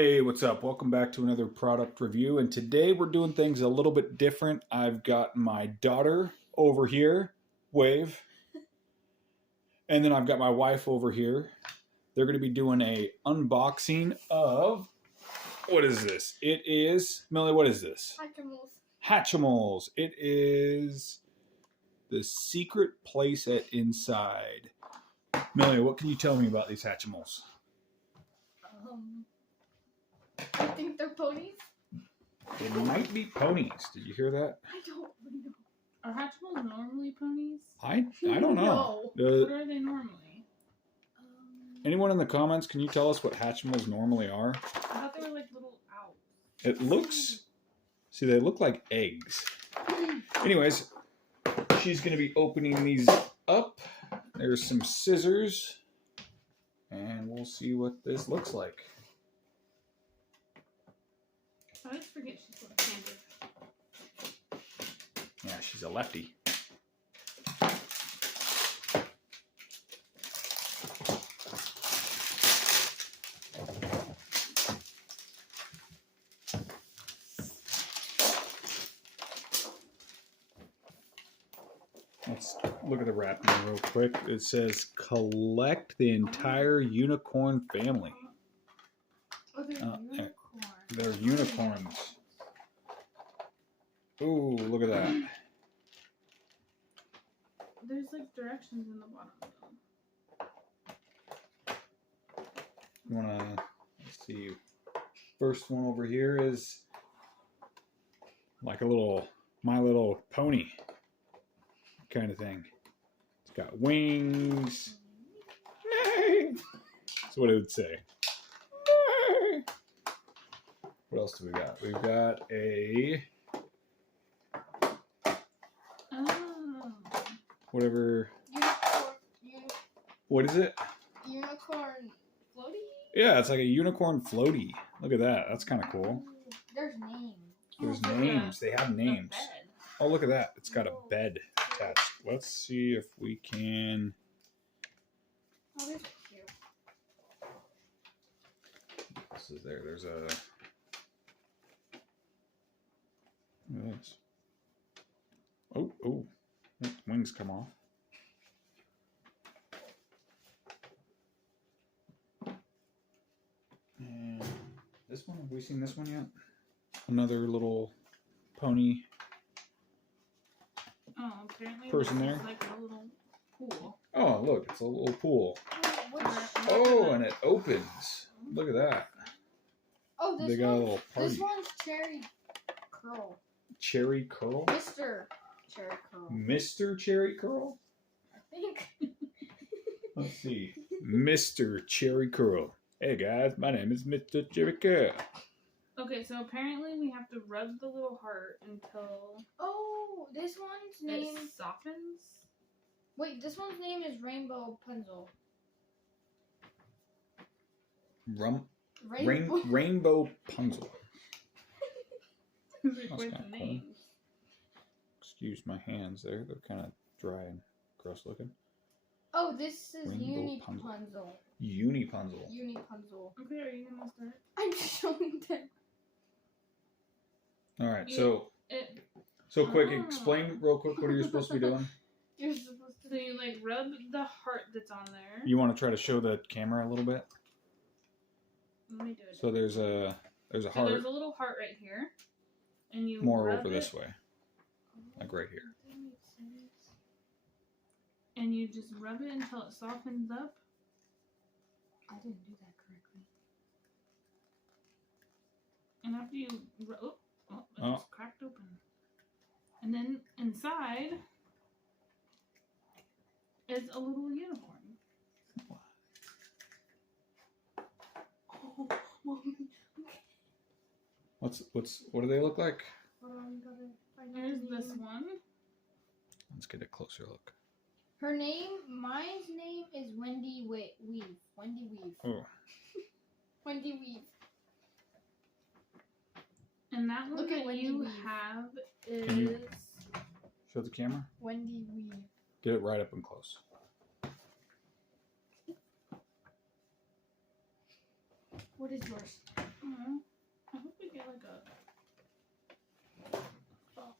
Hey, what's up? Welcome back to another product review, and today we're doing things a little bit different. I've got my daughter over here, wave, and then I've got my wife over here. They're going to be doing a unboxing of, what is this? It is, Millie, what is this? Hatchimals. Hatchimals. It is the secret playset inside. Millie, what can you tell me about these Hatchimals? I think they're ponies. They might be ponies. Did you hear that? I don't know. Are Hatchimals normally ponies? I don't know. No. What are they normally? Anyone in the comments, can you tell us what Hatchimals normally are? I thought they were like little owls. It looks... See, they look like eggs. Anyways, she's going to be opening these up. There's some scissors. And we'll see what this looks like. I always forget she's left-handed. Yeah, she's a lefty. Let's look at the wrapping real quick. It says, collect the entire unicorn family. Oh, they're unicorns. They're unicorns. Ooh, look at that. There's like directions in the bottom though. You wanna, let's see. First one over here is like a little My Little Pony kind of thing. It's got wings. Nay! That's what it would say. Nay! What else do we got? We've got a whatever. Unicorn. What is it? Unicorn floaty? Yeah, it's like a unicorn floaty. Look at that. That's kind of cool. There's names. There's Oh, names. They have names. Bed. Oh, look at that. It's got a bed attached. Let's see if we can. Oh, this is cute. This is there. There's a. Look at this. Oh. Wings come off. And this one, have we seen this one yet? Another little pony. Oh, apparently Person this there. is like a little pool. Oh, look, it's a little pool. Which, Oh, and it opens. Look at that. oh, They got a little party. this one's Cherry Curl. Cherry Curl? Mr. Cherry Curl. Mr. Cherry Curl? I think. Let's see. Mr. Cherry Curl. Hey guys, my name is Mr. Cherry Curl. Okay, so apparently we have to rub the little heart until Oh, this one's name. it softens. Wait, this one's name is Rainbow Pencil. Rainbow Punzel. They're That's quite kinda the cool. names. Excuse my hands there. They're kind of dry and gross looking. Oh, this is Rainbow Unipunzel. Unipunzel. Unipunzel. Okay, are you gonna start? I'm showing them. All right, It, so quick, explain real quick what are you supposed to be doing? You're supposed to. so you like rub the heart that's on there. You want to try to show the camera a little bit? Let me do it. So there's a So heart there's a little heart right here, and you more rub over it, this way, like right here. and you just rub it until it softens up. I didn't do that correctly. And after you, it Oh. just cracked open. And then inside is a little unicorn. Oh, mommy. What do they look like? Hold on, gotta find out Here's the this name. one. Let's get a closer look. Her name, mine's name is Wendy Weave. Wendy Weave. Oh, Wendy Weave. And that one Look at that Wendy you Weave. have Can you- is show the camera. Wendy Weave. Get it right up and close. What is yours? I hope we get like a box.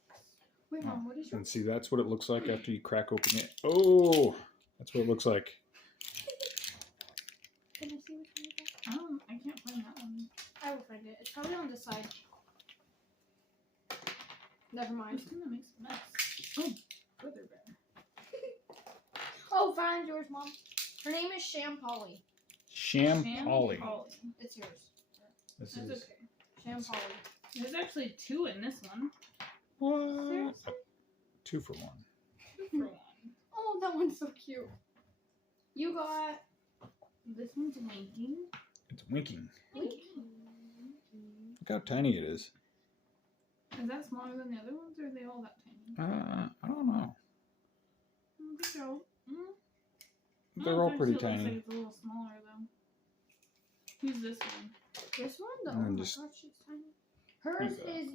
Wait, Mom, what is And yours? see, that's what it looks like after you crack open it. Oh, that's what it looks like. Can I see which one you got? I can't find that one. I will find it. It's probably on this side. Never I'm mind. just gonna make some mess. Oh, brother bear. Oh, found yours, Mom. Her name is Sham Polly. Sham Polly. Polly. It's yours. This That's is okay. Sham Polly. There's actually 2 in this one. what? Seriously? 2 for 1. 2 for 1. Oh, that one's so cute. You got This one's winking. It's winking. Winky. Look how tiny it is. Is that smaller than the other ones, or are they all that tiny? I don't know. I think they're all. They're all pretty Looks like tiny. it's a little smaller though. Who's this one? This one, though. And Oh then my just- gosh, she's tiny. Hers Like that. is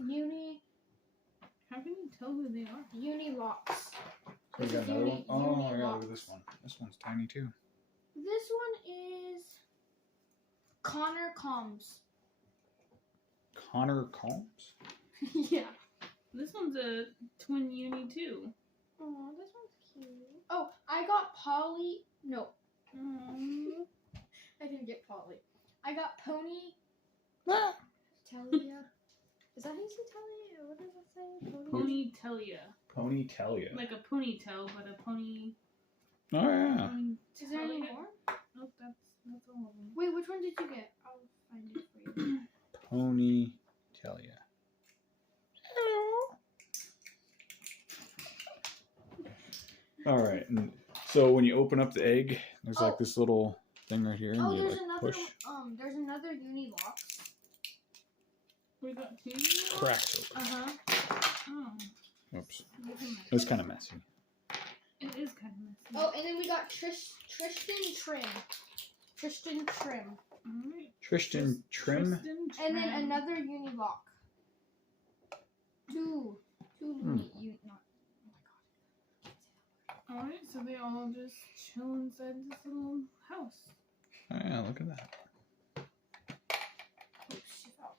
How can you tell who they are? Unilocks. We This got is another one. Oh, yeah, look Unilocks. at this one. This one's tiny too. This one is Connor Combs. Connor Combs? Yeah. This one's a twin uni too. Oh, this one's cute. Oh, I got Polly. No, I didn't get Polly. I got Pony Telia. Is that how you say Telia? What does that say? Pony. Ponytalia. Ponytalia. Like a ponytail, but a pony. Oh, yeah. Is there any more? Nope, that's all of them. Wait, which one did you get? I'll find it for you. Ponytalia. Hello. All right. And so when you open up the egg, there's like Oh. this little thing right here, and Oh, you there's like another. push. There's another Unilocks. We got 2. Cracks open. Uh huh. Oh, Oops. look at that. That's kind of messy. It is kind of messy. Oh, and then we got Tristan Trim. Tristan Trim. Alright. Tristan Trim. Tristan And then Trim. another Unilock. Two not. Oh my god. Alright, so they all just chill inside this little house. Oh, yeah, look at that. Oops, she fell.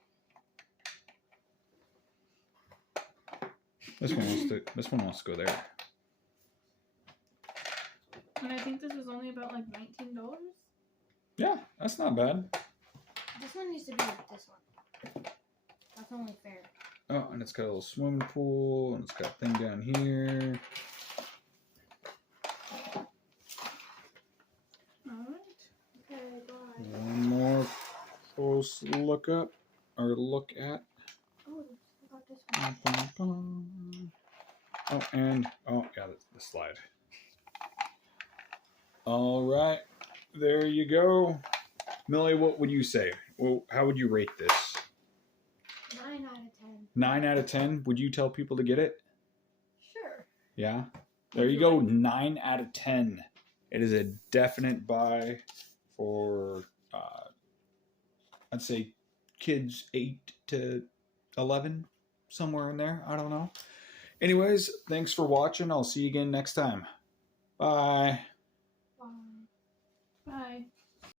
This one wants to go there. And I think this is only about like $19. Yeah, that's not bad. This one needs to be like this one. That's only fair. Oh, and it's got a little swimming pool, and it's got a thing down here. Alright. Okay, bye. One more close look up, or look at. Oh, I got this Bum, one. bum, bum. Oh, and, oh, yeah, the slide. All right, there you go. Millie, what would you say? Well, how would you rate this? 9 out of 10. 9 out of 10? Would you tell people to get it? Sure. Yeah. There you go. 9 out of 10. It is a definite buy for, I'd say, kids 8 to 11, somewhere in there. I don't know. Anyways, thanks for watching. I'll see you again next time. Bye. Bye. Bye.